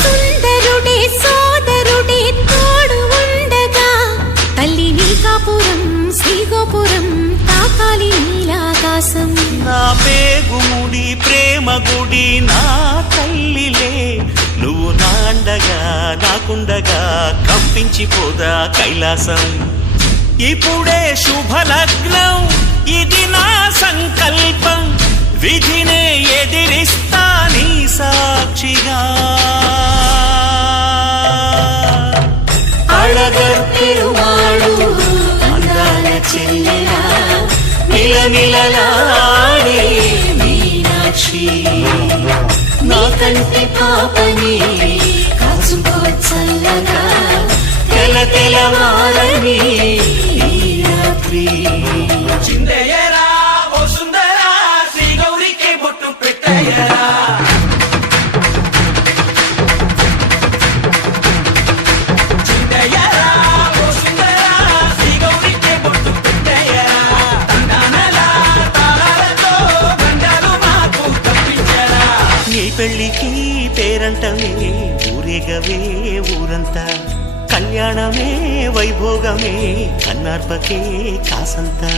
సుందరుడే సోదరుడే తోడు ఉండగా తల్లి నీకాపురం శ్రీగోపురం తాకాలి నీలాకాశం. నా పేగుముడి ప్రేమ గుడి నా తల్లిలే, నువ్వు నాండగా నాకుండగా కంపించిపోదా కైలాసం. ఇప్పుడే శుభలగ్నం ఇది నా సంకల్పం, విధినే ఎదిరిస్తా నీ సాక్షిగా. అళగర్ పెరుమాళు అందాల చెల్లెలా నిలనిలలాడే మీనాక్షి, నీ కంటి పాపని కాచుకో చల్లగా తెల తెలవారని ఈ రాత్రి. చిందయ్యరా ఓ సుందరా శ్రీ గౌరికి బొట్టు పెట్టయ్యరా. చిందయ్యరా ఓ సుందరా శ్రీ గౌరికి బొట్టు పెట్టయ్యరా. తండానలా తాళాలతో గండాలు మాకు తప్పించరా. నీ పెళ్ళికి పేరంటమే ఊరేగవే ఊరంతా, కళ్యాణమే వైభోగమే కన్నార్పకే కాసంతా.